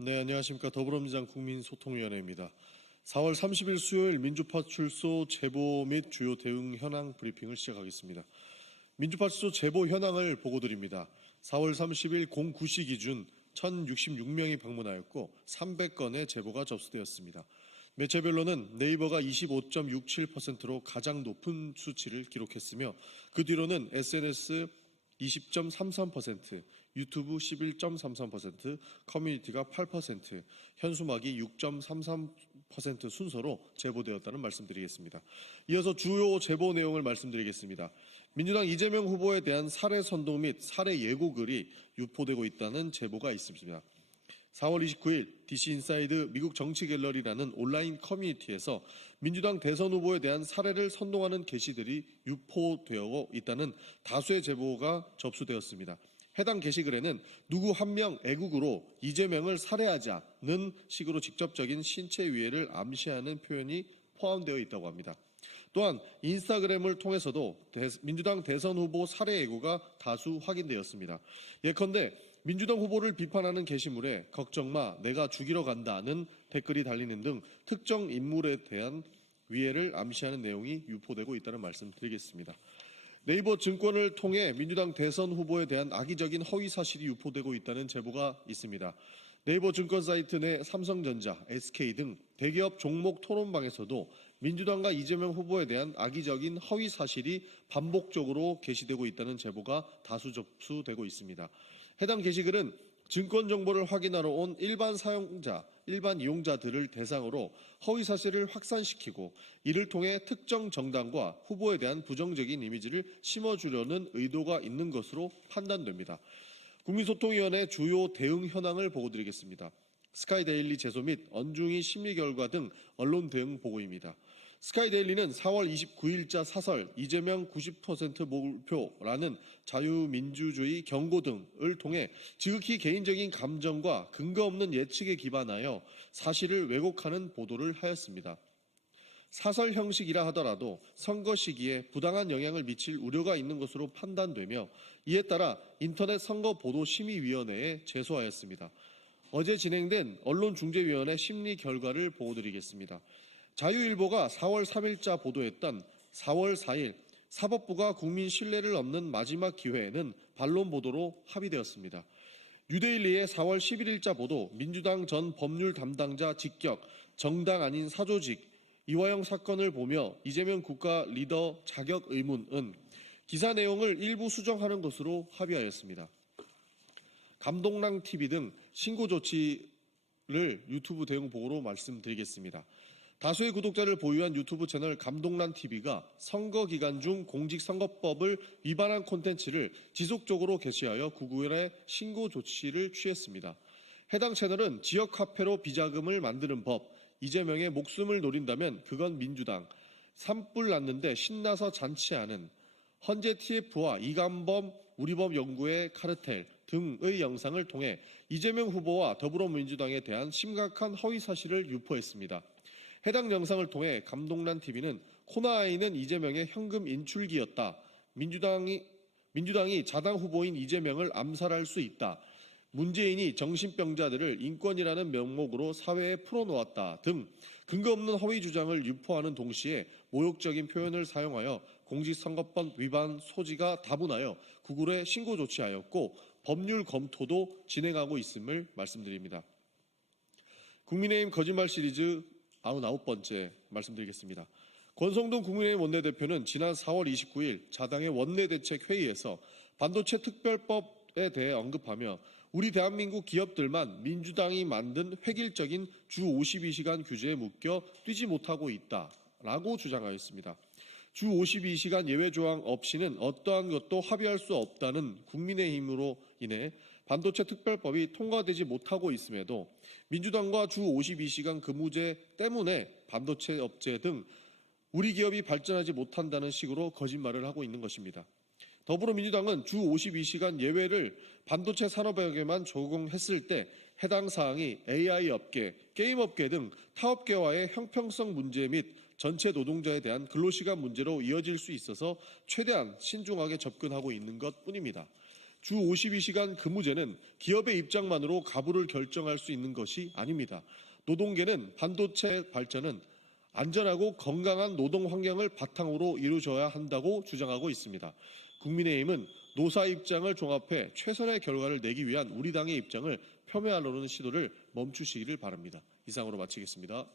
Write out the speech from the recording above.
네, 안녕하십니까. 더불어민주당 국민소통위원회입니다. 4월 30일 수요일 민주파출소 제보 및 주요 대응 현황 브리핑을 시작하겠습니다. 민주파출소 제보 현황을 보고드립니다. 4월 30일 09시 기준 1,066명이 방문하였고 300건의 제보가 접수되었습니다. 매체별로는 네이버가 25.67%로 가장 높은 수치를 기록했으며 그 뒤로는 SNS 20.33%, 유튜브 11.33%, 커뮤니티가 8%, 현수막이 6.33% 순서로 제보되었다는 말씀드리겠습니다. 이어서 주요 제보 내용을 말씀드리겠습니다. 민주당 이재명 후보에 대한 살해 선동 및 살해 예고글이 유포되고 있다는 제보가 있습니다. 4월 29일 DC인사이드 미국 정치갤러리라는 온라인 커뮤니티에서 민주당 대선 후보에 대한 살해를 선동하는 게시들이 유포되어 있다는 다수의 제보가 접수되었습니다. 해당 게시글에는 누구 한 명 애국으로 이재명을 살해하자는 식으로 직접적인 신체 위해를 암시하는 표현이 포함되어 있다고 합니다. 또한 인스타그램을 통해서도 민주당 대선 후보 살해 예고가 다수 확인되었습니다. 예컨대 민주당 후보를 비판하는 게시물에 걱정마 내가 죽이러 간다는 댓글이 달리는 등 특정 인물에 대한 위해를 암시하는 내용이 유포되고 있다는 말씀 드리겠습니다. 네이버 증권을 통해 민주당 대선 후보에 대한 악의적인 허위 사실이 유포되고 있다는 제보가 있습니다. 네이버 증권 사이트 내 삼성전자, SK 등 대기업 종목 토론방에서도 민주당과 이재명 후보에 대한 악의적인 허위 사실이 반복적으로 게시되고 있다는 제보가 다수 접수되고 있습니다. 해당 게시글은 증권 정보를 확인하러 온 일반 사용자, 일반 이용자들을 대상으로 허위 사실을 확산시키고 이를 통해 특정 정당과 후보에 대한 부정적인 이미지를 심어주려는 의도가 있는 것으로 판단됩니다. 국민소통위원회 주요 대응 현황을 보고드리겠습니다. 스카이데일리 제소 및 언중이 심리 결과 등 언론 대응 보고입니다. 스카이데일리는 4월 29일자 사설 이재명 90% 몰표라는 자유민주주의 경고 등을 통해 지극히 개인적인 감정과 근거 없는 예측에 기반하여 사실을 왜곡하는 보도를 하였습니다. 사설 형식이라 하더라도 선거 시기에 부당한 영향을 미칠 우려가 있는 것으로 판단되며 이에 따라 인터넷 선거보도심의위원회에 제소하였습니다. 어제 진행된 언론중재위원회 심리 결과를 보고드리겠습니다. 자유일보가 4월 3일자 보도했던 4월 4일 사법부가 국민 신뢰를 얻는 마지막 기회에는 반론 보도로 합의되었습니다. 뉴데일리의 4월 11일자 보도 민주당 전 법률 담당자 직격 정당 아닌 사조직 이화영 사건을 보며 이재명 국가 리더 자격 의문은 기사 내용을 일부 수정하는 것으로 합의하였습니다. 감동랑 TV 등 신고 조치를 유튜브 대응 보고로 말씀드리겠습니다. 다수의 구독자를 보유한 유튜브 채널 감동란 TV가 선거 기간 중 공직선거법을 위반한 콘텐츠를 지속적으로 게시하여 구글에 신고 조치를 취했습니다. 해당 채널은 지역 카페로 비자금을 만드는 법, 이재명의 목숨을 노린다면 그건 민주당, 산불 났는데 신나서 잔치하는, 헌재 TF와 이간범 우리법 연구의 카르텔 등의 영상을 통해 이재명 후보와 더불어민주당에 대한 심각한 허위 사실을 유포했습니다. 해당 영상을 통해 감동란 TV는 코나아이는 이재명의 현금 인출기였다. 민주당이 자당 후보인 이재명을 암살할 수 있다. 문재인이 정신병자들을 인권이라는 명목으로 사회에 풀어놓았다 등 근거 없는 허위 주장을 유포하는 동시에 모욕적인 표현을 사용하여 공직선거법 위반 소지가 다분하여 구글에 신고 조치하였고 법률 검토도 진행하고 있음을 말씀드립니다. 국민의힘 거짓말 시리즈 99번째 말씀드리겠습니다. 권성동 국민의힘 원내대표는 지난 4월 29일 자당의 원내대책회의에서 반도체 특별법에 대해 언급하며 우리 대한민국 기업들만 민주당이 만든 획일적인 주 52시간 규제에 묶여 뛰지 못하고 있다라고 주장하였습니다. 주 52시간 예외조항 없이는 어떠한 것도 합의할 수 없다는 국민의힘으로 인해 반도체 특별법이 통과되지 못하고 있음에도 민주당과 주 52시간 근무제 때문에 반도체 업체 등 우리 기업이 발전하지 못한다는 식으로 거짓말을 하고 있는 것입니다. 더불어민주당은 주 52시간 예외를 반도체 산업에게만 적용했을 때 해당 사항이 AI 업계, 게임 업계 등 타업계와의 형평성 문제 및 전체 노동자에 대한 근로시간 문제로 이어질 수 있어서 최대한 신중하게 접근하고 있는 것뿐입니다. 주 52시간 근무제는 기업의 입장만으로 가부를 결정할 수 있는 것이 아닙니다. 노동계는 반도체 발전은 안전하고 건강한 노동 환경을 바탕으로 이루어져야 한다고 주장하고 있습니다. 국민의힘은 노사 입장을 종합해 최선의 결과를 내기 위한 우리 당의 입장을 폄훼하려는 시도를 멈추시기를 바랍니다. 이상으로 마치겠습니다.